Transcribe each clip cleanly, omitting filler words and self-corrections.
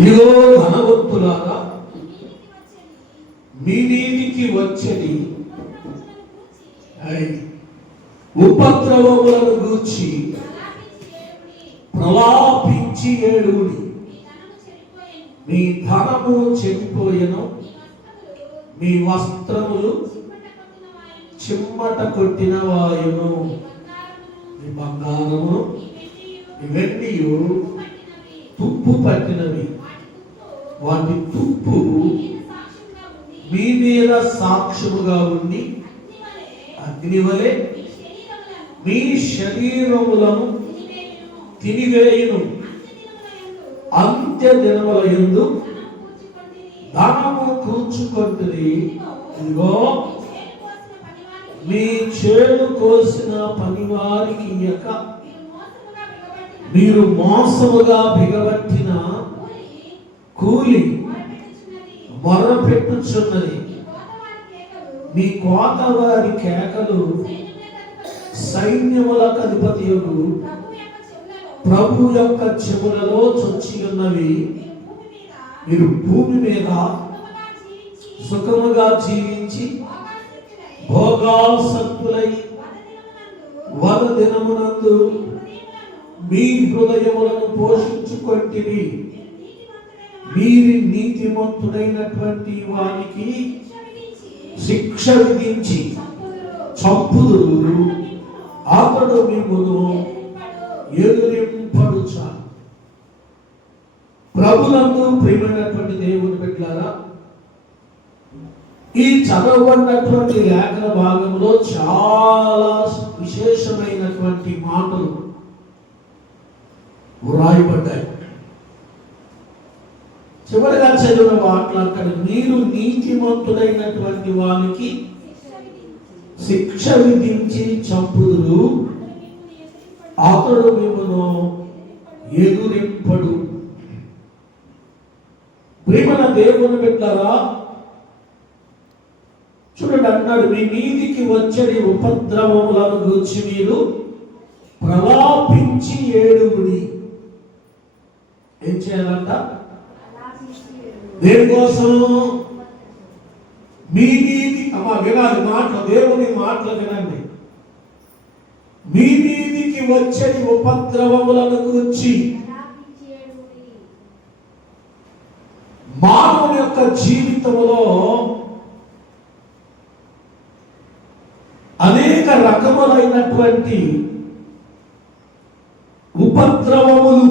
ఇదిగో ధనవంతులారా, మీ మీదికి వచ్చని ఉపద్రవములను గూర్చి ప్రలాపించి ఏడుడి. మీ ధనము చెడిపోయెను, మీ వస్త్రములు చిమ్మట కొట్టిన వాయును, మీ బంగారము మీ వెండియు తుప్పు పట్టినవి. వాటి తుప్పు మీ మీద సాక్ష్యముగా ఉండి అగ్నివలే మీ శరీరములను తినివేయును. అంత్య దినములయందు ధనము కూర్చుకొంటిరి. ఇదిగో మీ చేడు కోసిన పనివారికి ఇయ్యక మీరు మోసముగా బిగబట్టిన కూలి మొర్ర పెట్టుచున్నది. మీ కోత వారి కేకలు సైన్యములకు అధిపతియగు ప్రభు యొక్క చెవులలో చొచ్చి ఉన్నవి. మీరు భూమి మీద సుఖముగా జీవించి భోగాసక్తులై వద దినమునందు మీ హృదయములను పోషించుకొంటిరి. వీరి నీతిమంతుడైనటువంటి వానికి శిక్ష విధించి చంపుదురు. అతడు మిమ్మును ఎదురింపడుచ. ప్రభునందు ప్రియమైనటువంటి దేవుని బిడ్డలారా, ఈ చదవబడినటువంటి లేఖన భాగంలో చాలా విశేషమైనటువంటి మాటలు వ్రాయబడ్డాయి. చివరిగా చదివిన మాట్లాడతాడు, మీరు నీతిమంతుడైనటువంటి వానికి శిక్ష విధించి చంపుదురు. అతడు మిమ్మును ఎదురింపడు. ప్రియమైన దేవుని బిడ్డలారా, చూడండి అన్నాడు, మీ మీదికి వచ్చని ఉపద్రవములను గూర్చి మీరు ప్రలాపించి ఏడుగుడి. ఏం చేయాలంట? దేనికోసం? మీ మీది వినాలి మాటలు, దేవుని మాటలు వినండి. మీ మీదికి వచ్చని ఉపద్రవములను గూర్చి. మానవుని యొక్క జీవితంలో అనేక రకములైనటువంటి ఉపద్రవములు,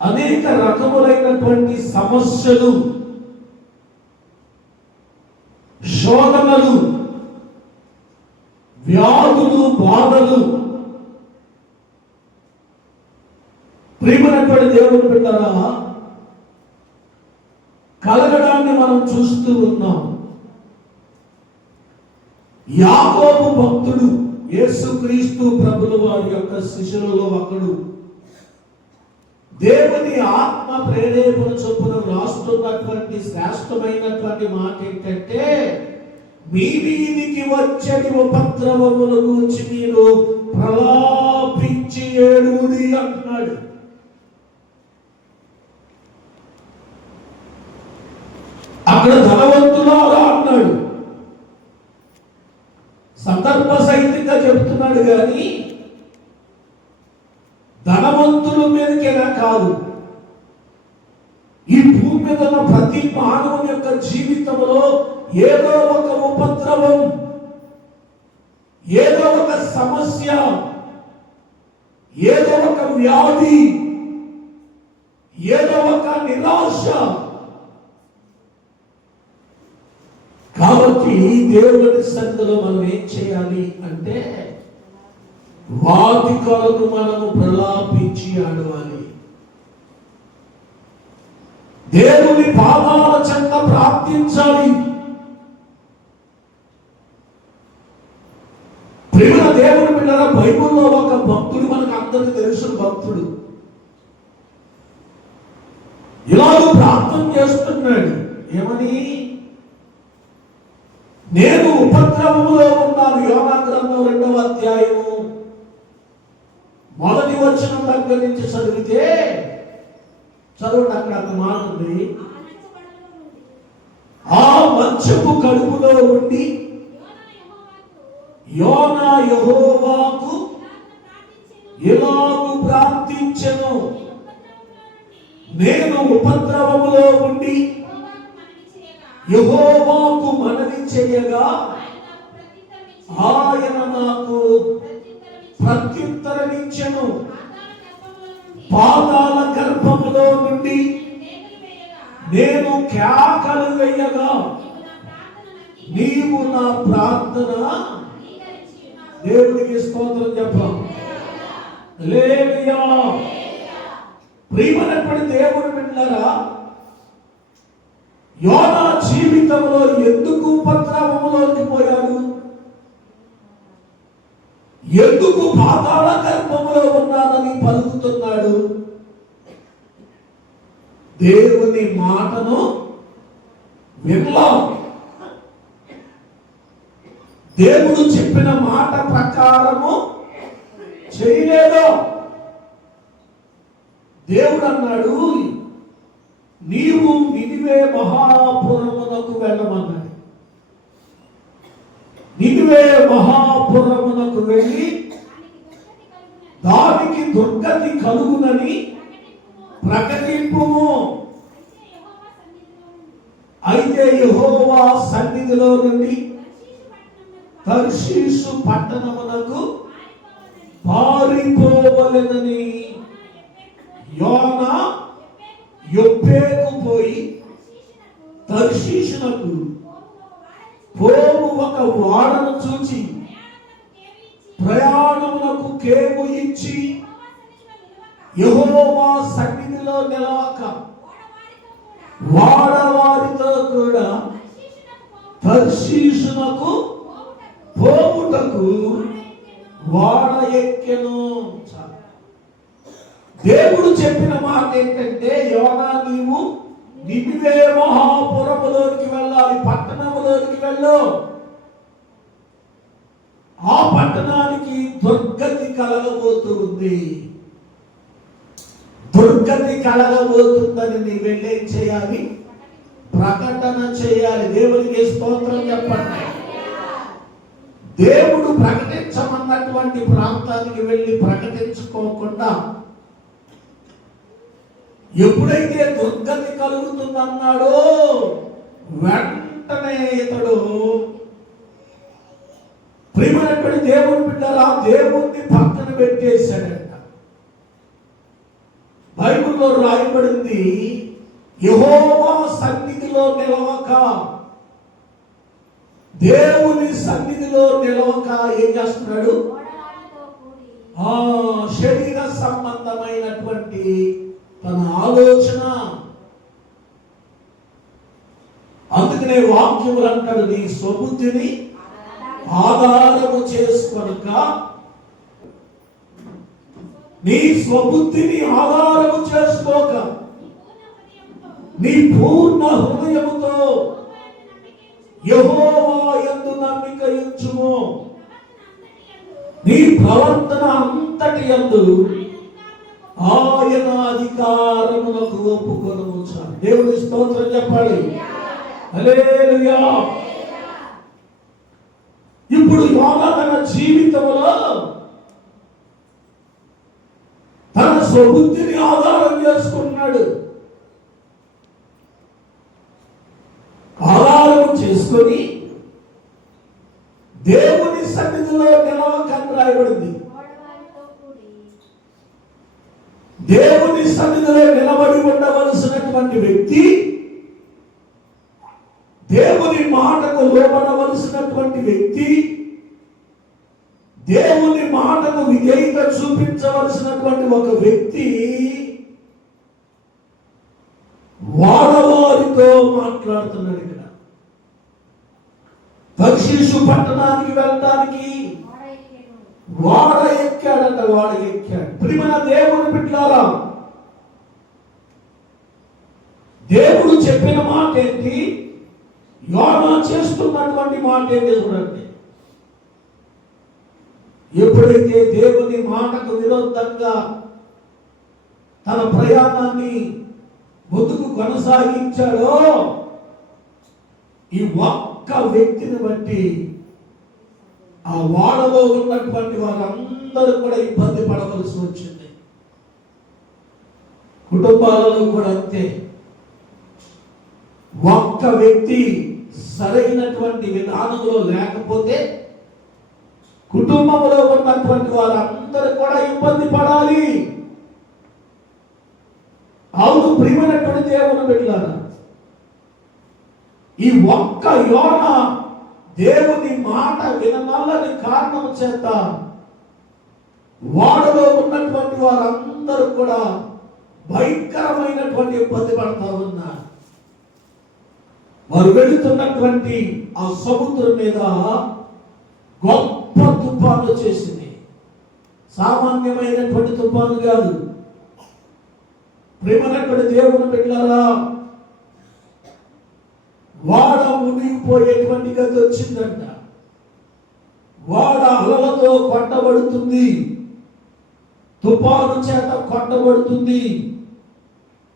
అనేక రకములైనటువంటి సమస్యలు, శోధనలు, వ్యాధులు, బాధలు ప్రియమైనటువంటి దేవుని బిడ్డలారా కలగడాన్ని మనం చూస్తూ ఉన్నాం. యాకోబు భక్తుడు, యేసుక్రీస్తు ప్రభుల వారి యొక్క శిష్యులలో ఒకడు, దేవుని ఆత్మ ప్రేరేపణ చొప్పున రాస్తున్నటువంటి శ్రేష్టమైనటువంటి మాట ఏంటంటే, మీ మీదికి వచ్చని ఉపద్రవముల గురించి మీరు ప్రలాపించి ఏడుడి అంటున్నాడు. అక్కడ ధనవంతులారా అన్నాడు, సందర్భ సహితంగా చెప్తున్నాడు. కానీ ధనవంతుల మీదకేనా కాదు, ఈ భూమి మీద ఉన్న ప్రతి మానవుని యొక్క జీవితంలో ఏదో ఒక ఉపద్రవం, ఏదో ఒక సమస్య, ఏదో ఒక వ్యాధి, ఏదో ఒక నిరాశ. కాబట్టి దేవుని సన్నిధిలో మనం ఏం చేయాలి అంటే, వాటి కొరకు మనము ప్రలాపించి ఆడవాలి. దేవుని పాదాల చెంత ప్రార్థించాలి. ప్రేమ దేవుని బిడ్డల బైబిల్లో ఒక భక్తుడు, మనకు అందరికీ తెలిసిన భక్తుడు, ఇలాగ ప్రార్థన చేస్తున్నాడు. ఏమని? నేను ఉపద్రవములో ఉన్నాను. యోనా గ్రంథం 2వ అధ్యాయము 1వ వచనం దగ్గర నుంచి చదివితే చదవండి, అక్కడ ఒక మాట ఉంది. ఆ మంచపు కడుపులో ఉండి యోనా యెహోవాకు ఇలాగు ప్రార్థించెను, నేను ఉపద్రవములో ఉండి యెహోవాకు మనవి చేయగా ఆయన నాకు ప్రత్యుత్తరమిచ్చెను. పాతాళ గర్భములో నుండి నేను కేకలు వేయగా నీవు నా ప్రార్థన, దేవునికి స్తోత్రం చెప్పాం. హల్లెలూయా. ప్రియమైనటువంటి దేవుని బిడ్డలారా, యోనా జీవితంలో ఎందుకు ఉపద్రవములోకి పోయాడు? ఎందుకు పాతాళ గర్భములో ఉన్నానని పలుకుతున్నాడు? దేవుని మాటను వినలా, దేవుడు చెప్పిన మాట ప్రకారము చేయలేదు. దేవుడు అన్నాడు, నీవు నినివే మహాపురమునకు వెళ్ళమన్నాడు. నినివే మహాపురమునకు వెళ్ళి దానికి దుర్గతి కలుగునని ప్రకటింపుము. అయితే యెహోవా సన్నిధిలో నుండి తర్షీషు పట్టణమునకు పారిపోవలెనని యోనా యొప్పేకు పోయి తర్షీషునకు పోవు ఒక వాడను చూచి ప్రయాణమునకు కేము ఇచ్చి యెహోవా సన్నిధిలో నిలవక వాడవారితో కూడా తర్షీషునకు పోవుటకు వాడ ఎక్కెను. దేవుడు చెప్పిన మాట ఏంటంటే, యోనా నీవు నినివే మహాపురములోనికి వెళ్ళాలి, పట్టణములోనికి వెళ్ళు. ఆ పట్టణానికి దుర్గతి కలగబోతుంది. దుర్గతి కలగబోతుందని నీ వెళ్ళేం చేయాలి? ప్రకటన చేయాలి. దేవునికి స్తోత్రం చెప్పండి. దేవుడు ప్రకటించమన్నటువంటి ప్రాంతానికి వెళ్ళి ప్రకటించుకోకుండా ఎప్పుడైతే దుర్గతి కలుగుతుందన్నాడో వెంటనే ఇతడు, ప్రియమైనటువంటి దేవుని బిడ్డలా, దేవుణ్ణి పక్కన పెట్టేశాడంట. బైబిల్లో రాయబడింది, యెహోవా సన్నిధిలో నిలవక, దేవుని సన్నిధిలో నిలవక ఏం చేస్తున్నాడు? శరీర సంబంధమైనటువంటి తన ఆలోచన. అందుకనే వాక్యములు అంటాడు, నీ స్వబుద్ధిని ఆధారము చేసుకొనక, నీ స్వబుద్ధిని ఆధారము చేసుకోక, నీ పూర్ణ హృదయముతో యెహోవా యందు నమ్మిక ఉంచుము. నీ ప్రవర్తన అంతటి యందు ఆయన అధికారమునకు ఒప్పుకొనుము. దేవుని స్తోత్రం చెప్పాలి. హల్లెలూయా. ఇప్పుడు యోనా తన జీవితంలో తన స్వబుద్ధిని ఆధారం చేసుకున్నాడు. ఆధారం చేసుకొని దేవుని సన్నిధిలో నిలవకని రాయబడింది. దేవుని సన్నిధిలో నిలబడి ఉండవలసినటువంటి వ్యక్తి, దేవుని మాటకు లోబడవలసినటువంటి వ్యక్తి, దేవుని మాటకు విధేయత చూపించవలసినటువంటి ఒక వ్యక్తి వాడవారితో మాట్లాడుతున్నాడు. ఇక్కడ తర్షీషు పట్టణానికి వెళ్ళడానికి వాడ ఎక్కాడంట. వాడ ఎక్కాడు. ప్రియమైన దేవుని బిడ్డలారా, దేవుడు చెప్పిన మాట ఏంటి? యోనా చేస్తున్నటువంటి మాట ఏంటి చూడండి. ఎప్పుడైతే దేవుని మాటకు విరుద్ధంగా తన ప్రయాణాన్ని ముందుకు కొనసాగించాడో ఈ ఒక్క వ్యక్తిని బట్టి ఆ ఓడలో ఉన్నటువంటి వారందరూ కూడా ఇబ్బంది పడవలసి వచ్చింది. కుటుంబాలలో కూడా అంతే. ఒక్క వ్యక్తి సరైనటువంటి విధానంలో లేకపోతే కుటుంబంలో ఉన్నటువంటి వారందరూ కూడా ఇబ్బంది పడాలి. అవును ప్రియమైనటువంటి దేవుని బిడ్డలారా, ఈ ఒక్క యోనా దేవుని మాట విననల్లని కారణం చేత వాడలో ఉన్నటువంటి వారందరూ కూడా భయంకరమైనటువంటి ఇబ్బంది పడతా ఉన్నారు. వారు వెళుతున్నటువంటి ఆ సముద్రం మీద గొప్ప తుఫాను చేసింది. సామాన్యమైనటువంటి తుఫాను కాదు. ప్రేమైనటువంటి దేవుని బిడ్డలారా, వాడ మునిగిపోయేటువంటి గది వచ్చిందంట. వాడ అలలతో కొట్టబడుతుంది, తుఫాను చేత కొట్టబడుతుంది.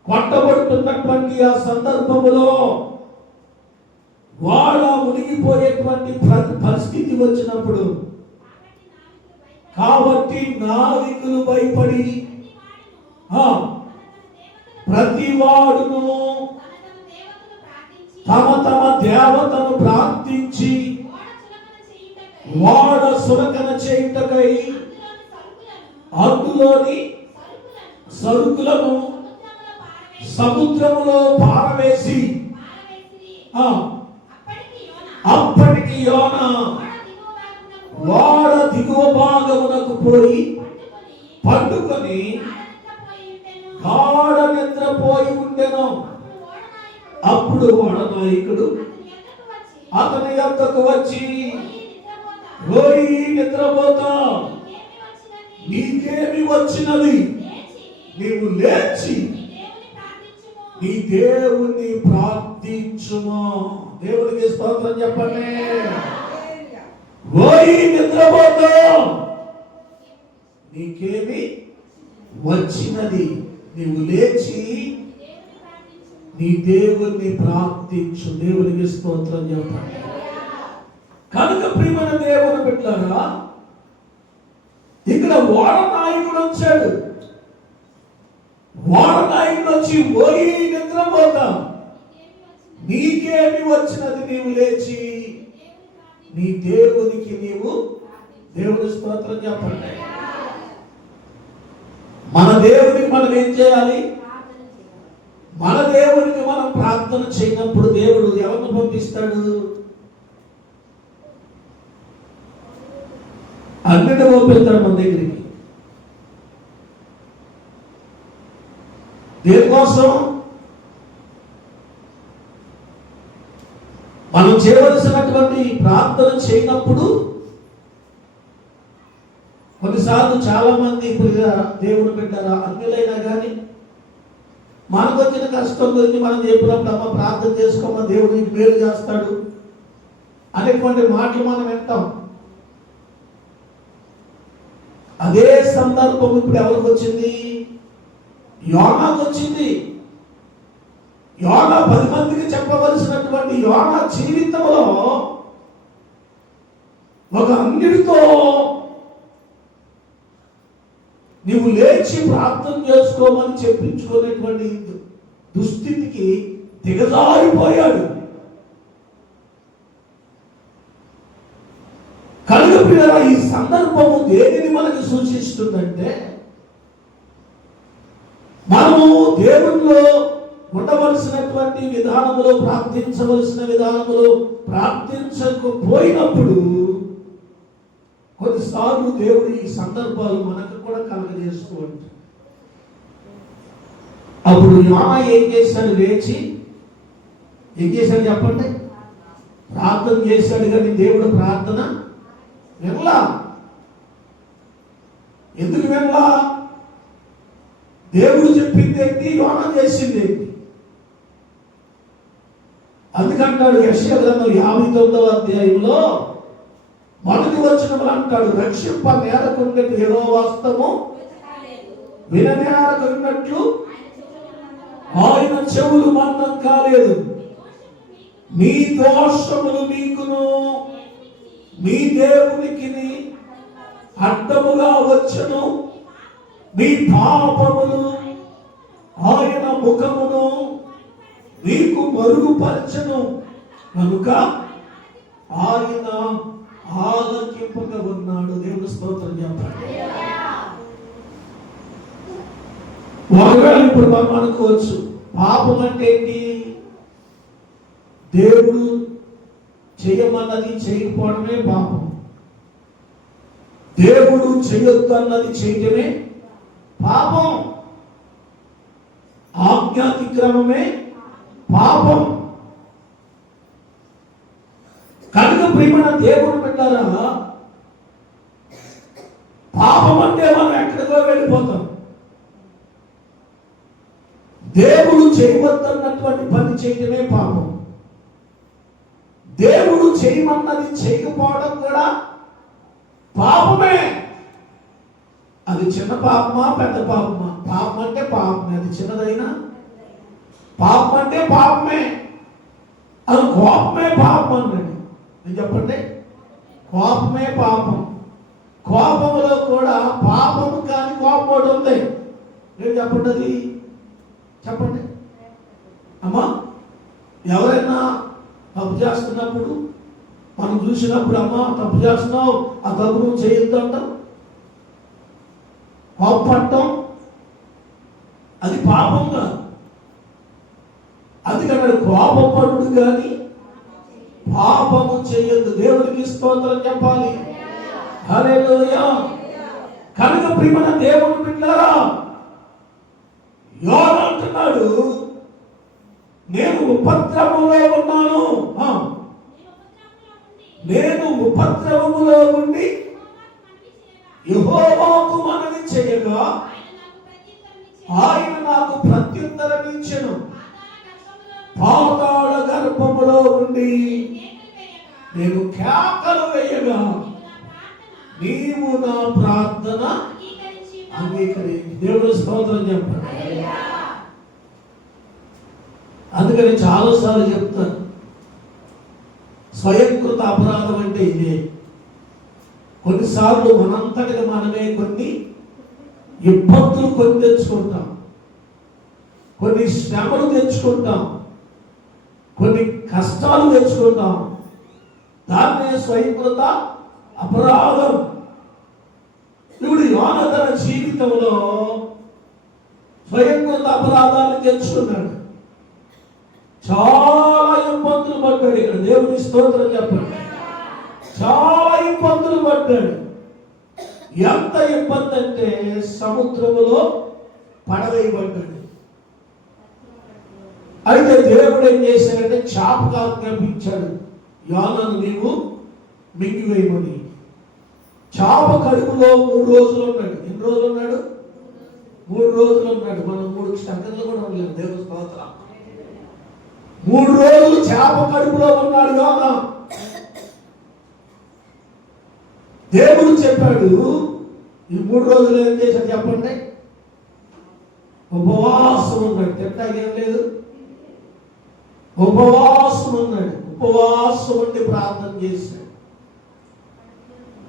కొట్టబడుతున్నటువంటి ఆ సందర్భంలో వాడ మునిగిపోయేటువంటి పరిస్థితి వచ్చినప్పుడు కాబట్టి నావికులు భయపడి ప్రతి వాడును తమ తమ దేవతను ప్రార్థించి వాడ సురకన చేయుటకై అందులోని సరుకులను సముద్రములో పారవేసి అప్పటికి యోనా వాడ దిగువ భాగమునకు పోయి పండుకొని గాఢ నిద్రపోయి ఉండెను. అప్పుడు వాడ నాయకుడు అతని యొద్దకు వచ్చి, ఓయ్ నిద్రపోతా, నీకేమి వచ్చినది? నీవు లేచి నీ దేవుని ప్రార్థించుము. దేవునికి స్తోత్రం చెప్పండి. ఓయ్ నిద్రపోతా, నీకేమి వచ్చినది? నీవు లేచి నీ దేవుణ్ణి ప్రార్థించు. దేవునికి స్తోత్రం చెప్పండి. కనుక ప్రియమైన దేవుని బిడ్డలారా, ఇక్కడ వాడ నాయకుడు వచ్చాడు. వాడ నాయకుడు వచ్చి, ఓయి నిద్రపోతా, నీకేమి వచ్చినది? నీవు లేచి నీ దేవునికి నీవు దేవుని స్తోత్రం చెప్పండి. మన దేవునికి మనం ఏం చేయాలి? మన దేవునికి మనం ప్రార్థన చేయనప్పుడు దేవుడు ఎవరిని పంపిస్తాడు? అన్నిటి పంపిస్తాడు మన దగ్గరికి. దేనికోసం? మనం చేయవలసినటువంటి ప్రార్థన చేయనప్పుడు కొన్నిసార్లు చాలా మంది ఇప్పుడు దేవుడు పెట్టారా అన్యులైనా కానీ మనకు వచ్చిన కష్టం గురించి మనం చెప్పినప్పుడు అమ్మ ప్రార్థన చేసుకోమని దేవుడు నీకు మేలు చేస్తాడు అనేటువంటి మాటలు మనం వింటాం. అదే సందర్భం ఇప్పుడు ఎవరికి వచ్చింది? యోనాకు వచ్చింది. యోనా 10 మందికి చెప్పవలసినటువంటి యోనా జీవితంలో ఒక అన్యుడితో నీవు లేచి ప్రార్థన చేసుకోమని చెప్పించుకునేటువంటి దుస్థితికి దిగజారిపోయాడు. కనుక పిల్లరా, ఈ సందర్భము దేనిని మనకి సూచిస్తుందంటే, మనము దేవునిలో ఉండవలసినటువంటి విధానములో, ప్రార్థించవలసిన విధానములో ప్రార్థించకపోయినప్పుడు కొన్నిసార్లు దేవుడు ఈ సందర్భాలు మనకు కూడా కలగజేస్తూ ఉంటాడు. అప్పుడు యోనా ఏం చేశాడు? లేచి ఏం చేశాడు చెప్పండి? ప్రార్థన చేశాడు. కానీ దేవుడు ప్రార్థన వినలా. ఎందుకు వినలా? దేవుడు చెప్పింది ఏంటి, యోనా చేసింది ఏంటి? అందుకంటాడు యెషయా గ్రంథం 59వ అధ్యాయంలో మొదటి వచనములు అంటాడు, రక్షింప నేరకున్నట్టు యెహోవా హస్తము విననేరకున్నట్లు ఆయన చెవులు మందం కాలేదు. మీ దోషములు మీకును మీ దేవునికి అడ్డముగా వచ్చును. మీ పాపములు ఆయన ముఖమును మీకు మరుగుపరచను కనుక ఆయన ఆలకింపగా ఉన్నాడు. దేవుని స్తోత్రం చెప్పండి. ఒకవేళ ఇప్పుడు మనం అనుకోవచ్చు, పాపం అంటే ఏంటి? దేవుడు చేయమన్నది చేయకపోవడమే పాపం. దేవుడు చేయొద్దు అన్నది చేయటమే పాపం. ఆజ్ఞాతిక్రమమే పాపం. కనుక ప్రియమైన దేవుడు పెట్టారా, పాపం అంటే మనం ఎక్కడికో వెళ్ళిపోతాం. దేవుడు చేయవద్దన్నటువంటి పని చేయటమే పాపం. దేవుడు చేయమన్నది చేయకపోవడం కూడా పాపమే. అది చిన్న పాపమా పెద్ద పాపమా? పాపం అంటే పాపమే. అది చిన్నదైనా పాపం అంటే పాపమే. అది కోపమే పాపం అన్నాడు. నేను చెప్పండి, కోపమే పాపం. కోపంలో కూడా పాపము కాని కోపం ఒకటి ఉంది. నేను చెప్పండి, అది చెప్పండి అమ్మా. ఎవరైనా తప్పు చేస్తున్నప్పుడు మనం చూసినప్పుడు, అమ్మా తప్పు చేస్తున్నావు, ఆ తప్పు నువ్వు చేయొద్దు అంటాం, కోపపడటం, అది పాపం కాదు. అందుకని కోపపడు కానీ పాపము చేయొద్దు. దేవునికి స్తోత్రం చెప్పాలి. హల్లెలూయా. కనుక ప్రియమైన దేవుని బిడ్డలారా, యోనా అంటున్నాడు, నేను ఉపద్రవములో ఉన్నాను. నేను ఉపద్రవములో ఉండి యెహోవాకు మనవి చేయగా ఆయన నాకు ప్రత్యుత్తరం ఇచ్చెను. పాతాళ గర్భములో ఉండి నేను కేకలు వేయగా నీవు నా ప్రార్థన అంగీకరించి. దేవుడు స్తోత్రం చెప్పండి. అందుకని చాలాసార్లు చెప్తాను, స్వయంకృత అపరాధం అంటే ఇదే. కొన్నిసార్లు మనంతటిగా మనమే కొన్ని ఇబ్బందులు కొని తెచ్చుకుంటాం, కొన్ని శ్రమలు తెచ్చుకుంటాం, కొన్ని కష్టాలు తెచ్చుకుంటాం. దాన్నే స్వయంకృత అపరాధం. ఇప్పుడు యోనా తన జీవితంలో స్వయంకృత అపరాధాన్ని తెచ్చుకున్నాడు. చాలా ఇబ్బందులు పడ్డాడు. ఇక్కడ దేవుని స్తోత్రం చెప్పండి. చాలా ఇబ్బందులు పడ్డాడు. ఎంత ఇబ్బంది అంటే సముద్రములో పడవేయబడ్డాడు. అయితే దేవుడు ఏం చేశాడంటే చాపకు ఆజ్ఞాపించాడు, యోనాను నీవు మింగివేయమని. చాప కడుపులో 3 రోజులు ఉన్నాడు. ఎన్ని రోజులు ఉన్నాడు? 3 రోజులు ఉన్నాడు. మనం 3 సెకండ్లు కూడా ఉండలేదు. దేవుని స్తోత్రం. 3 రోజులు చేప కడుపులో ఉన్నాడు యోనా. దేవుడు చెప్పాడు, ఈ 3 రోజులు ఏం చేశాడు చెప్పండి? ఉపవాసం ఉన్నాడు. తింటాకేం లేదు, ఉపవాసం ఉన్నాడు. ఉపవాసం ఉండి ప్రార్థన చేశాడు.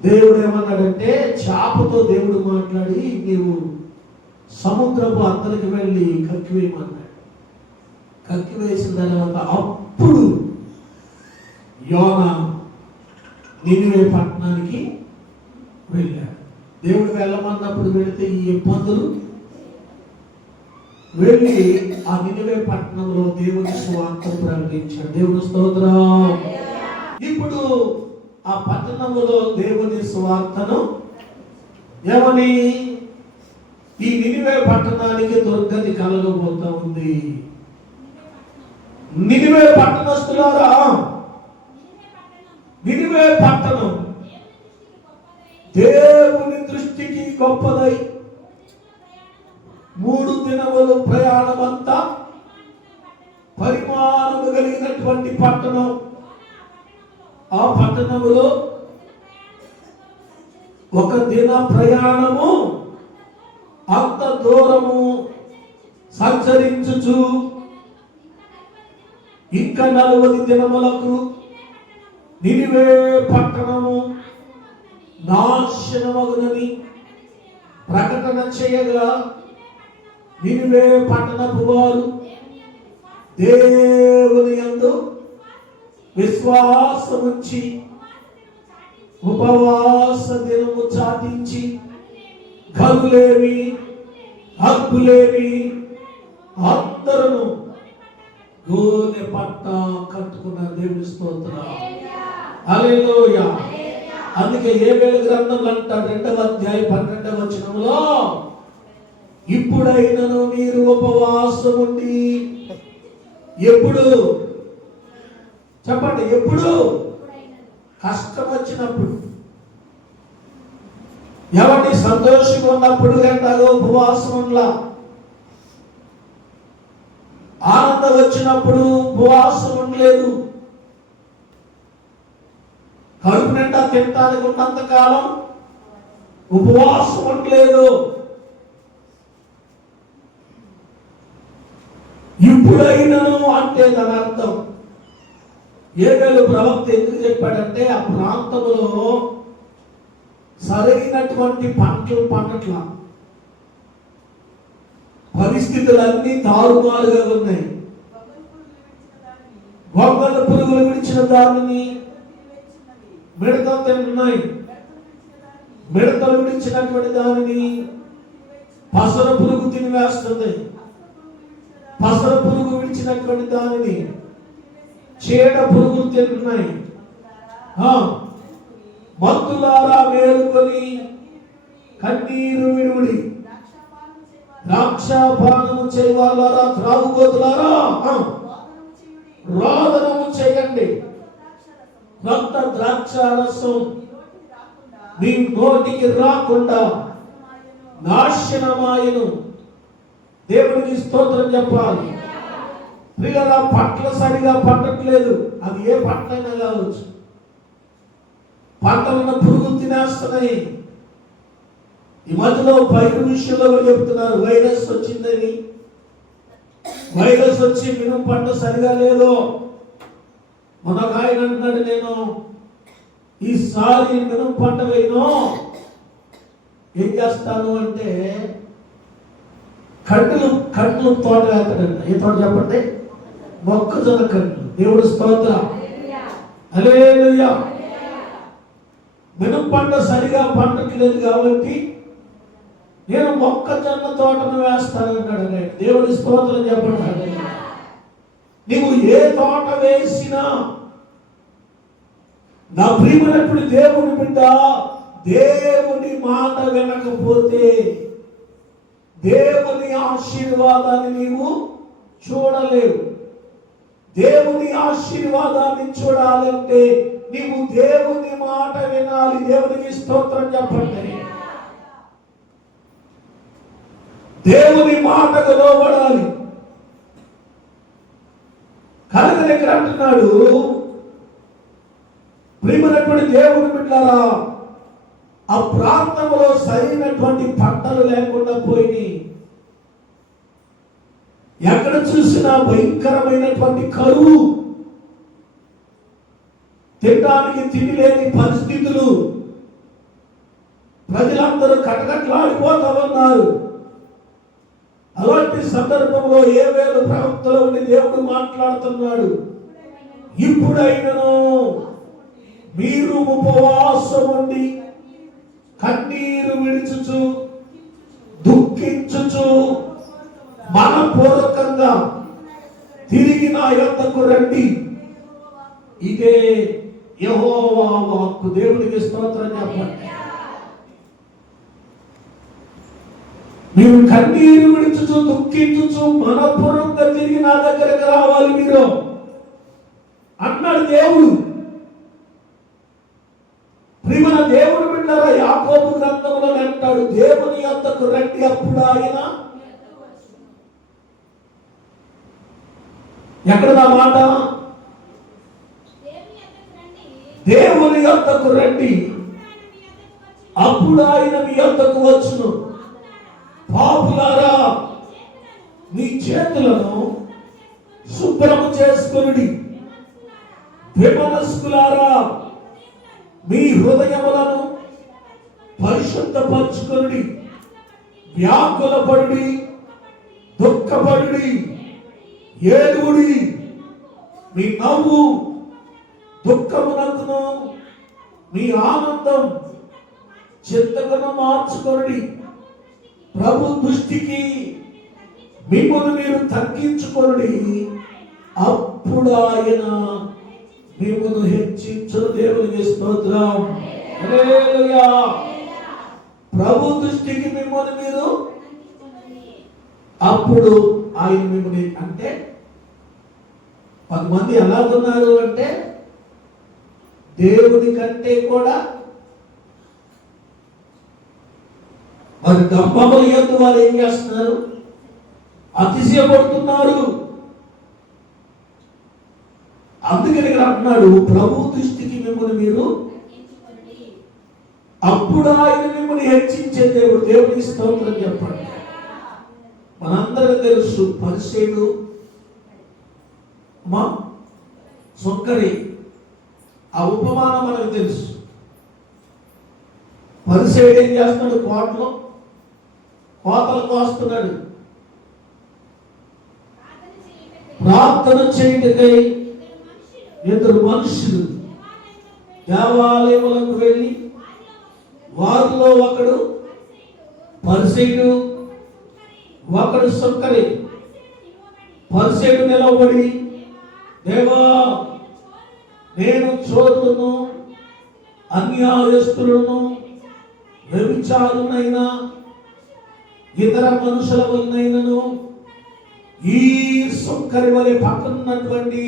దేవుడు ఏమన్నాడంటే, చేపతో దేవుడు మాట్లాడి నీవు సముద్రపు అంతరికి వెళ్ళి కక్కివేయమన్నాడు. కక్కివేసిన తర్వాత అప్పుడు యోనా నినివే పట్టణానికి వెళ్ళాడు. దేవుడు వెళ్ళమన్నప్పుడు వెళితే ఈ ఇబ్బందులు వెళ్ళి ఆ నినివే పట్టణంలో దేవుని సువార్తను ప్రకటించాడు. దేవుని స్తోత్రం. ఇప్పుడు ఆ పట్టణంలో దేవుని సువార్తను ఏమని, ఈ నినివే పట్టణానికి దుర్గతి కలగబోతా ఉంది. నినివే పట్టణస్తులారా, నినివే పట్టణం దేవుని దృష్టికి గొప్పదై 3 దినములు ప్రయాణమంతా పరిమాణము కలిగినటువంటి పట్టణం. ఆ పట్టణములో 1 దిన ప్రయాణము అంత దూరము సంచరించుచు ఇంకా 40 దినములకు నినివే పట్టణము నాశనమగునని ప్రకటన చేయగా నినివే పట్టణపు వారు దేవుని యందు విశ్వాసముంచి ఉపవాస దినము చాటించి కనులేవి హక్కులేవి అందరూ గోనె పట్ట కట్టుకున్నారు. దేవుని స్తోత్రం, హల్లెలూయా. అందుకే యోవేలు గ్రంథంలో అంటాడు 2వ అధ్యాయం 12వ వచనంలో, ఇప్పుడైనను మీరు ఉపవాసం ఉండి. ఎప్పుడు చెప్పండి? ఎప్పుడు? కష్టం వచ్చినప్పుడు. ఎవరి సంతోషంగా ఉన్నప్పుడు ఎంతగా ఉపవాసం ఉండలా. ఆనందం వచ్చినప్పుడు ఉపవాసం ఉండలేదు. కడుపు నిండా తింటానికి ఉన్నంత కాలం ఉపవాసం ఉండలేదు. ఇప్పుడైనను అంటే దాని అర్థం, యోవేలు ప్రవక్త ఎందుకు చెప్పాడంటే ఆ ప్రాంతంలో సరైనటువంటి పంటలు పండట్ల, పరిస్థితులన్నీ తారుమారుగా ఉన్నాయి. గొంగళ పురుగులు విడిచిన దానిని మిడతలు తిన్నాయి. మిడతలు విడిచినటువంటి దానిని పసర పురుగు తినివేస్తుంది. పసర పురుగు విడిచినటువంటి దానిని చీడ పురుగులు తింటున్నాయి. మంతులారా మేలుకొని కన్నీరు విడుడి, ద్రాక్షపానము చేయవాళ్ళారా త్రాగుబోతులారా రోదనము చేయండి. కొత్త ద్రాక్షారసం మీ నోటికి రాకుండా నాశనమాయను. దేవునికి స్తోత్రం చెప్పాలి. ప్రియులారా, పంటలు సరిగా పండట్లేదు. అది ఏ పంట అయినా కావచ్చు. పంటలను పురుగులు తినేస్తున్నాయి. ఈ మధ్యలో పైరు విషయంలో కూడా చెప్తున్నారు, వైరస్ వచ్చిందని. వైరస్ వచ్చి మినుము పంట సరిగా లేదు. మనకు ఆయన అంటున్నాడు, నేను ఈసారి మినుము పంట వేయను, ఏం చేస్తాను అంటే కండ్లు తోట వేస్తాడంట. ఏ తోట చెప్పండి? మొక్కజొన్న కండ్లు. దేవుడు స్తోత్రం, హల్లెలూయా. మినుము పంట సరిగా పండట్లేదు కాబట్టి నేను మొక్కజొన్న తోటను వేస్తానన్నాడు. దేవుడి స్తోత్రం చెప్పండి. నీవు ఏ తోట వేసినా నా ప్రియమైనప్పుడు దేవుని బిడ్డ, దేవుని మాట వినకపోతే దేవుని ఆశీర్వాదాన్ని నీవు చూడలేవు. దేవుని ఆశీర్వాదాన్ని చూడాలంటే నీవు దేవుని మాట వినాలి. దేవునికి స్తోత్రం చెప్పండి. దేవుని మాటకు లోబడాలి. కనుక ఇక్కడ అంటున్నాడు, ప్రియమైనటువంటి దేవుని బిడ్డలారా, ఆ ప్రాంతంలో సరైనటువంటి పంటలు లేకుండా పోయి ఎక్కడ చూసినా భయంకరమైనటువంటి కరువు, తినడానికి తిండి లేని పరిస్థితులు, ప్రజలందరూ కటకట్లాడిపోతా ఉన్నారు. అలాంటి సందర్భంలో యోవేలు ప్రవక్తలో ఉండి దేవుడు మాట్లాడుతున్నాడు, ఇప్పుడైనను మీరు ఉపవాసం ఉండి కన్నీరు విడుచుచు దుఃఖించుచు మనపూర్వకంగా తిరిగి నా యొద్దకు రండి. ఇదే యెహోవా వాక్కు. దేవుడికి స్తోత్రం చెప్పండి. మీరు కన్నీరు విడుచుచు దుఃఖించుచు మనపూర్వకంగా తిరిగి నా దగ్గరకు రావాలి మీరు అన్నాడు దేవుడు. ప్రియమైన దేవుని బిడ్డలారా, యాకోబు గ్రంథంలో అంటాడు, దేవుని యొద్దకు రండి, అప్పుడు ఆయన ఎక్కడ నా మాట? దేవుని యొద్దకు రండి, అప్పుడు ఆయన మీ యొద్దకు వచ్చును. పాపులారా, మీ చేతులను శుభ్రము చేసుకొనుడి. విమనస్కులారా మీ హృదయములను పరిశుద్ధపరచుకొనుడి. వ్యాకులపడుడి, దుఃఖపడుడి, ఏడుడి. మీ నవ్వు దుఃఖమునకును, మీ ఆనందం చింతకును మార్చుకొనుడి. ప్రభు దృష్టికి మిమ్మల్ని మీరు తగ్గించుకొనుడి. అప్పుడు ఆయన మిమ్మల్ని హెచ్చించును. దేవునికి స్తోత్రం. హల్లెలూయా. ప్రభు దృష్టికి మిమ్మల్ని మీరు, అప్పుడు ఆయన మిమ్మల్ని, అంటే కొంతమంది ఎలాగున్నారు అంటే దేవుని కంటే కూడా మరి దంభముల యందు వారు ఏం చేస్తున్నారు? అతిశయపడుతున్నారు. అందుకని ఇక్కడ అంటున్నాడు, ప్రభు దృష్టికి మిమ్మల్ని మీరు, అప్పుడు ఆయన మిమ్మల్ని హెచ్చించే దేవుడు. దేవునికి స్తోత్రం చెప్పండి. మనందరికీ తెలుసు పరిసయ్యుడు సుంకరి, ఆ ఉపమానం మనకు తెలుసు. పరిసయ్యుడు ఏం చేస్తున్నాడు? కోతలు కోస్తున్నాడు. ప్రార్థన చేయటకై ఇద్దరు మనుషులు దేవాలయములకు వెళ్ళి, వారిలో ఒకడు పరిసయ్యుడు, ఒకడు సుంకరి. పరిసయ్యుడు నిలబడి, దేవా, నేను చోరులను, అన్యాయస్తులను, వ్యభిచారునైనా ఇతర మనుషుల వలనైనను ఈ సుంకరి వలె పక్కనున్నటువంటి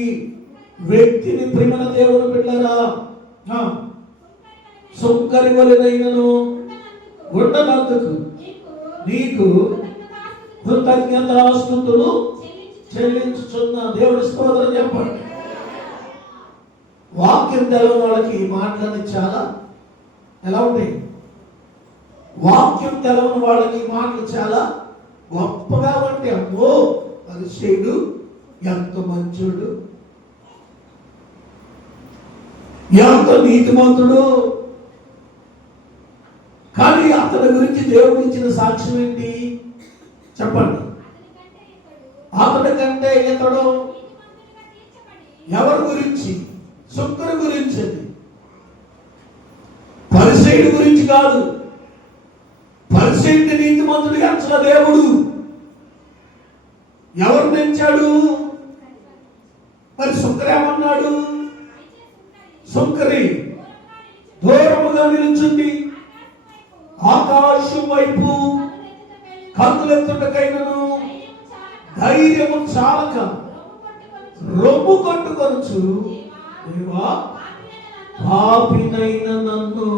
వ్యక్తిని, ప్రియమైన దేవుని బిడ్డలారా, సుంకరి వలెనైనను ఉండనందుకు నీకు కృతజ్ఞతాస్తుతులు చెల్లించుచున్న. దేవుడి స్తోత్రం చెప్పండి. వాక్యం తెలవని వాళ్ళకి ఈ మాటలన్నీ చాలా ఎలా ఉంటాయి? వాక్యం తెలవని వాళ్ళకి ఈ మాటలు చాలా గొప్పగా ఉంటాయి. అమ్మో, పరిసయ్యుడు ఎంత మంచోడు, ఎంత నీతిమంతుడు. కానీ అతని గురించి దేవుడు ఇచ్చిన సాక్ష్యం ఏంటి చెప్పండి? అతడి కంటే ఇతడు ఎవరి గురించి? సుంకరి గురించి. పరిసయ్యుడి గురించి కాదు. పరిసయ్యుడిని నీతిమంతుడిగా ఎంచిన దేవుడు ఎవరు పెంచాడు? మరి సుంకరి ఏమన్నాడు? సుంకరి దూరముగా నిలుచుంది, ఆకాశం వైపు కన్నులెత్తుటకైనను ధైర్యము చాలక రొమ్ము కొట్టుకొనుచు, దేవా, పాపినైన నన్ను.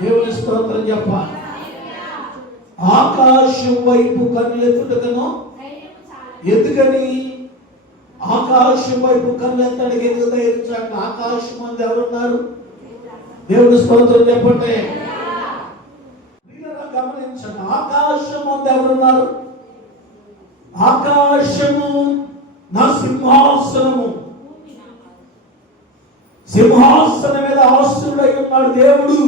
దేవుని స్తోత్రం చెప్పాలి. ఆకాశం వైపు కన్నులెత్తుటకను. ఎందుకని ఆకాశం వైపు కన్నులెత్తడానికి ఎందుకు ధైర్యించాలి? ఆకాశం మంది ఎవరున్నారు? దేవుని స్తోత్రం చెప్పండి. గమనించండి, ఆకాశం మంది ఎవరున్నారు? ఆకాశము నా సింహాసనము. సింహాసనం మీద ఆసీనుడై ఉన్నాడు దేవుడు.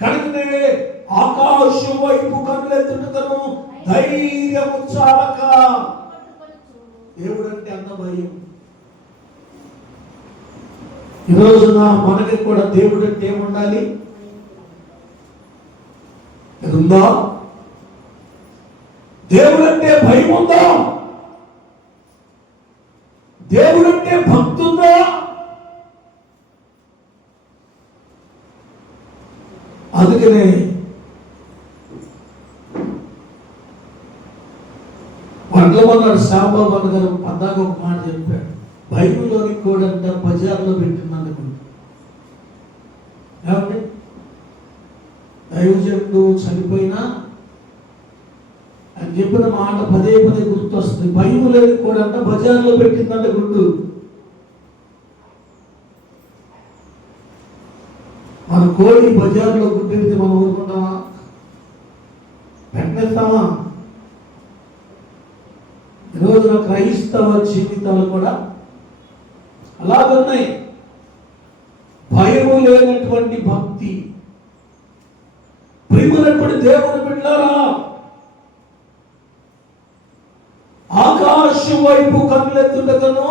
కనుకనే ఆకాశం వైపు కన్నులెత్తుటకును ధైర్యము చాలక. దేవుడు అంటే అంత భయం. ఈ రోజున మనకి కూడా దేవుడు అంటే ఏముండాలి? ఉందా? దేవుడంటే భయం ఉందా? దేవుడంటే భక్తి ఉందా? అందుకనే వంటమన్నాడు సాంబాబు గారు పద్దాక ఒక మాట చెప్పాడు. బైబిల్లోని కూడా అంటే బజార్లో పెట్టినందుకు ఏమంటే దైవజనుడు చనిపోయినా అని చెప్పిన మాట పదే పదే గుర్తొస్తుంది. బైబిల్ కూడా అంటే బజార్లో పెట్టిందంట గుడ్డు. మన కోడి బజార్లో గుడ్డెడితే మనం ఊరుకుంటామా? పెట్టేస్తామా? ఈరోజు క్రైస్తవ జీవితాలు కూడా అలాగున్నాయి. భయము లేనటువంటి భక్తి. ప్రియమైనటువంటి దేవుని బిడ్డలారా, ఆకాశం వైపు కళ్ళెత్తుటకును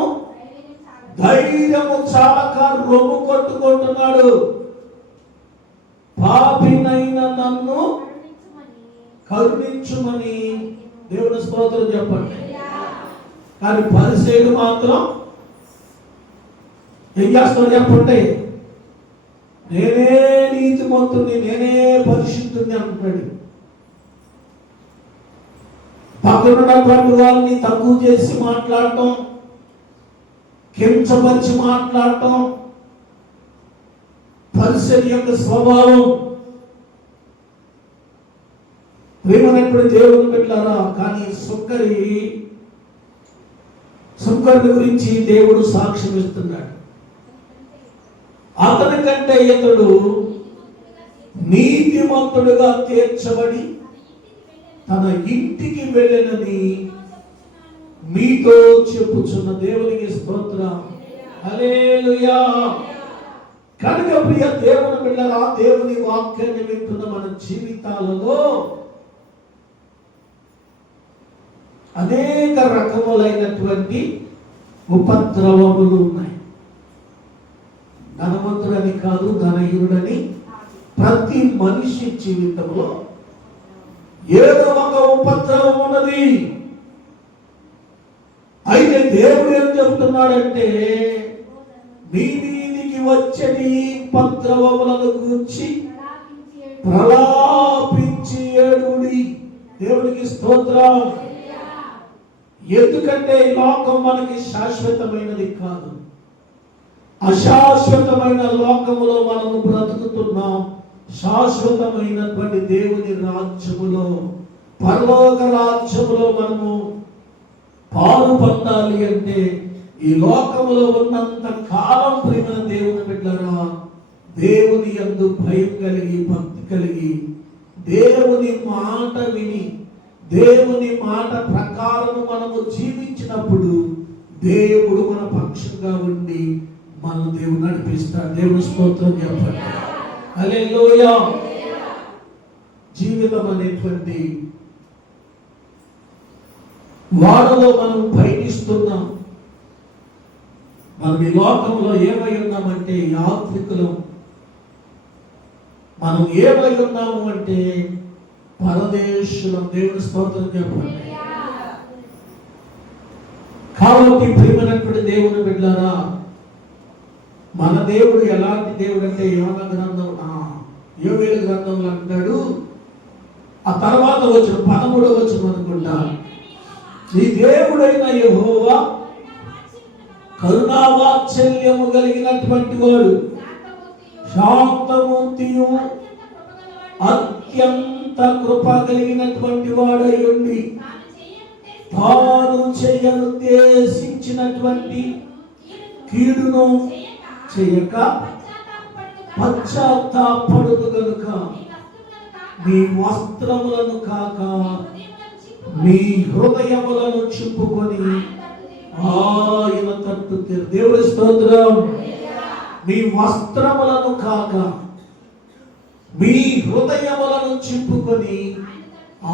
ధైర్యము చాలక రొమ్ము కొట్టుకుంటున్నాడు. పాపినైన నన్ను కరుణించుమని దేవుని స్తోత్రం చెప్పండి. కానీ పరిసయ్యుడు మాత్రం ఏం చేస్తాడు చెప్పండి? నేనే నీతిమంతుడిని, నేనే పరిశుద్ధుడిని అంటున్నాడు. పక్కనున్నటువంటి వారిని తక్కువ చేసి మాట్లాడటం, కించపరిచి మాట్లాడటం పరిసయ్యుడి యొక్క స్వభావం. ప్రేమనటువంటి దేవుని బిడ్డలారా, కానీ సుంకరుని గురించి దేవుడు సాక్ష్యం ఇస్తున్నాడు. అతని కంటే ఇతడు నీతిమంతుడుగా తీర్చబడి తన ఇంటికి వెళ్ళనని మీతో చెప్పుచున్న దేవునికి స్తోత్రం. హల్లెలూయా. కనుక ప్రియ దేవుని బిడ్డలారా, దేవుని వాక్యాన్ని వింటున్న మన జీవితాలలో అనేక రకములైనటువంటి ఉపద్రవములు ఉన్నాయి. ధనవంతుడని కాదు, ధనహీనుడని ప్రతి మనిషి జీవితంలో ఏదో ఒక ఉపద్రవం ఉన్నది. అయితే దేవుడు ఏం చెబుతున్నాడంటే, మీ మీదికి వచ్చేది ఉపద్రవములను గురించి ప్రలాపించి ఏడుడి. దేవునికి స్తోత్రం. ఎందుకంటే ఈ లోకం మనకి శాశ్వతమైనది కాదు. అశాశ్వతమైన లోకములో మనము బ్రతుకుతున్నాం. శాశ్వతమైనటువంటి దేవుని రాజ్యములో, పరలోక రాజ్యములో మనము పాలు పొందాలి అంటే ఈ లోకములో ఉన్నంత కాలం ప్రేమ దేవుని బిడ్డలారా, దేవుని యందు భయం కలిగి, భక్తి కలిగి, దేవుని మాట విని, దేవుని మాట ప్రకారము మనము జీవించినప్పుడు దేవుడు మన పక్షంగా ఉండి మన దేవుడు నడిపిస్తాడు. దేవుని స్తోత్రం చెప్పండి. హల్లెలూయా. జీవితం అనేటువంటి వాడలో మనం పయనిస్తున్నాం. మనం ఈ లోకంలో ఏమై ఉన్నామంటే యాత్రికులం. మనం ఏమై ఉన్నాము అంటే పరదేశులం. దేవుని స్తోత్రం చెప్పండి. కాబట్టి ప్రియమైనటువంటి దేవుని బిడ్డలారా, మన దేవుడు ఎలాంటి దేవుడు అంటే యోవేలు గ్రంథంలో అంటాడు. ఆ తర్వాత వచ్చిన 13వ వచనం అనుకుంటా, నీ దేవుడైన యెహోవా కరుణావాత్సల్యము కలిగినటువంటి వాడు, శాంతమూర్తియు అత్యంత కృప కలిగినటువంటి వాడై ఉండి తాను చేయనుద్దేశించినటువంటి కీడును చేయక పశ్చాత్తాపడుదు గనుక మీ వస్త్రములను కాక మీ హృదయములను చింపుకొని ఆయన తట్టు దేవుడి స్తోత్రం. మీ వస్త్రములను కాక మీ హృదయములను చింపుకొని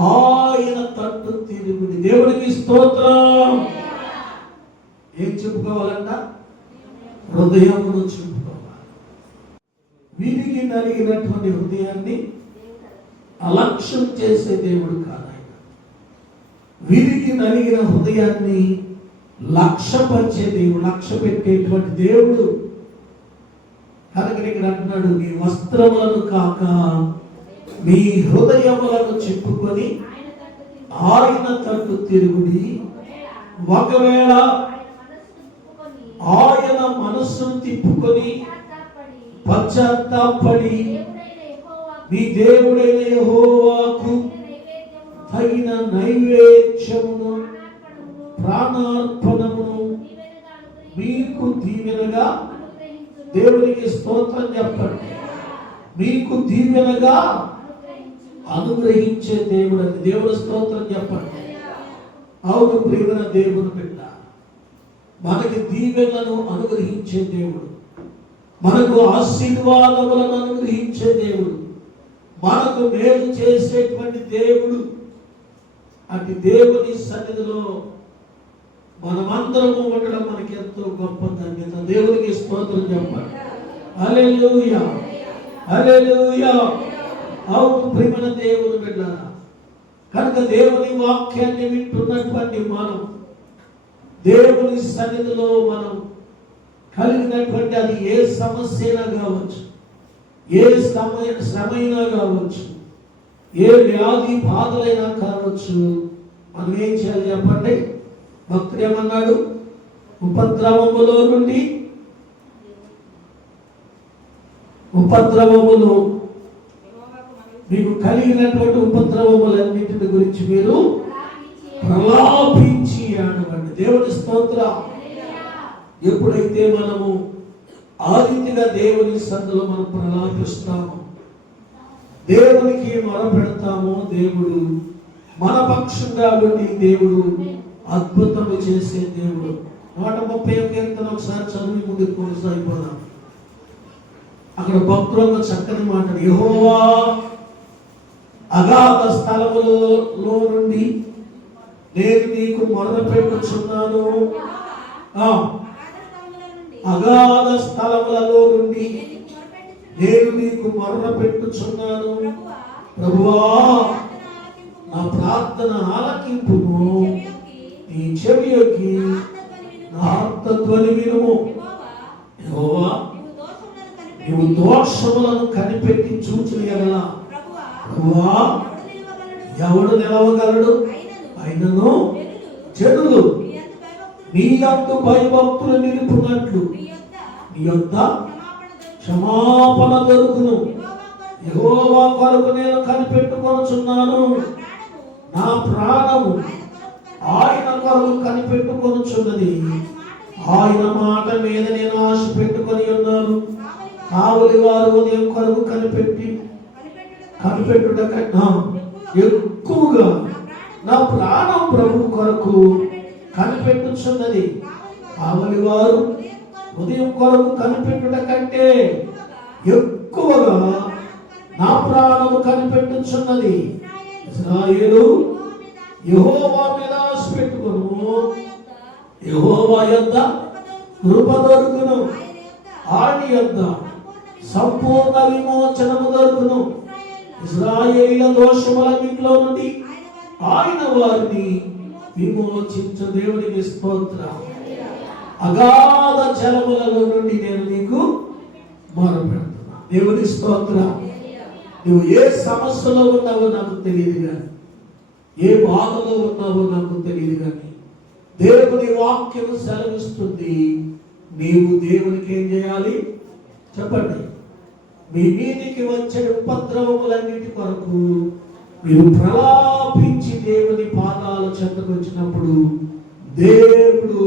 ఆయన తట్టు తిరుగుడి. దేవుడికి స్తోత్రం. ఏం చెప్పుకోవాలంట? హృదయమును చింపుకోవాలి. వీరికి నలిగినటువంటి హృదయాన్ని అలక్ష్యం చేసే దేవుడు కాదు ఆయన. వీరికి నలిగిన హృదయాన్ని లక్ష్యపరిచే దేవుడు, లక్ష్య పెట్టేటువంటి దేవుడు. కనుక ఇక్కడ అంటున్నాడు, మీ వస్త్రములను కాక మీ హృదయములను చెప్పుకొని ఆయన తట్టు తిరుగుడి. ఒకవేళ ఆయన మనస్సును తిప్పుకొని పశ్చాత్తాపడి మీ దేవుడైన యెహోవాకు తగిన నైవేద్యమును ప్రాణార్పణమును మీకు దీవెనగా, దేవునికి స్తోత్రం చెప్పండి, మీకు దీవెనగా అనుగ్రహించే దేవుడు అని. దేవుడు స్తోత్రం చెప్పండి. అవును ప్రియమైన దేవుని బిడ్డ, మనకి దీవెనలను అనుగ్రహించే దేవుడు, మనకు ఆశీర్వాదములను అనుగ్రహించే దేవుడు, మనకు మేలు చేసేటువంటి దేవుడు. అటు దేవుని సన్నిధిలో మనమందరము ఉండడం మనకి ఎంతో గొప్ప ధన్యత. దేవునికి స్తోత్రం చెప్పండి. హల్లెలూయా, హల్లెలూయా. అవును ప్రియమైన దేవుని బిడ్డలారా, కనుక దేవుని వాక్యాన్ని వింటున్నటువంటి మనం దేవుని సన్నిధిలో మనం కలిగినటువంటి అది ఏ సమస్య అయినా కావచ్చు, ఏ శ్రమైనా కావచ్చు, ఏ వ్యాధి బాధలైనా కావచ్చు, మనం ఏం చేయాలి చెప్పండి? భక్తుడు ఏమన్నాడు? ఉపద్రవములో నుండి, ఉపద్రవములు మీకు కలిగినటువంటి ఉపద్రవములన్నింటిని గురించి మీరు ప్రలాపించి ఆడవండి. దేవుని స్తోత్రం. ఎప్పుడైతే మనము ఆ రీతిగా దేవుని సన్నిధిలో మనం ప్రలాపిస్తామో, దేవునికి మొరపెడతామో, దేవుడు మన పక్షంగా ఉండి దేవుడు అద్భుతము చేసే దేవుడు. 130వ కీర్తన ఒకసారి చదివి ముందుకు కొనసాగిపోదాం. అక్కడ భక్తులు ఒక చక్కని మాట, యెహోవా అగాధ స్థలములలో నుండి నేను నీకు మొరపెట్టుచున్నాను. అగాధ స్థలములలో నుండి నేను నీకు మొరపెట్టుచున్నాను. ప్రభువా, నా ప్రార్థన ఆలకింపుము, నీ చెవియొగ్గి నా ఆర్తధ్వని వినుము. యెహోవా, నీవు దోషములను కనిపెట్టి చూచిన ఎడల ప్రభువా ఎవడు నిలవగలడు? అయినను జనులు నీ యందు భయభక్తులు నిలుపునట్లు నీ యొద్ద క్షమాపణ దొరుకును. యెహోవా కొరకు నేను కనిపెట్టుకొనుచున్నాను. నా ప్రాణము ఆయన కొరకు కనిపెట్టుకొనుచున్నది. ఆయన మాట మీద నేను ఆశ పెట్టుకొని ఉన్నాను. కావలి వారు ఉదయం కొరకు కనిపెట్టుట కన్నా ఎక్కువగా నా ప్రాణం ప్రభు కొరకు కనిపెట్టుచున్నది. కావలి వారు ఉదయం కొరకు కనిపెట్టుట కంటే ఎక్కువగా నా ప్రాణము కనిపెట్టుచున్నది. ఇశ్రాయేలు యెహోవా మీద ఆశ పెట్టుకొను. యెహోవా యొద్ద కృప దొరుకును. ఆయన యొద్ద సంపూర్ణ విమోచనము దొరుకును. ఇశ్రాయేలీయుల దోషములన్నిటిలో నుండి ఆయన వారిని విమోచించు. దేవునికి స్తోత్రం. అగాధ జలములలో నుండి నేను నీకు మొరపెడుతున్నా. దేవుని స్తోత్రం. నువ్వు ఏ సమస్యలో ఉన్నావో నాకు తెలియదు కానీ, ఏ బాధలో ఉన్నావో నాకు తెలియదు కానీ, దేవుని వాక్యం సెలవిస్తుంది, నీవు దేవునికి ఏం చేయాలి చెప్పండి? మీ మీదికి వచ్చే ఉపద్రవములన్నిటి కొరకు మీరు ప్రలాపించి దేవుని పాదాల చెంతకు వచ్చినప్పుడు దేవుడు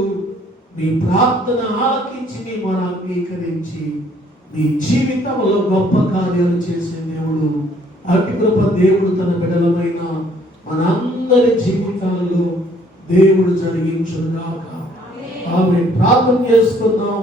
మీ ప్రార్థన ఆలకించి నీ మన అంగీకరించి నీ జీవితంలో గొప్ప కార్యాలు చేసే దేవుడు. అట్టి కృప దేవుడు తన బిడ్డలమైన మనందరి జీవితాలలో దేవుడు జరిగించుగాక. ఆమేన్. ప్రార్థన చేసుకుందాం.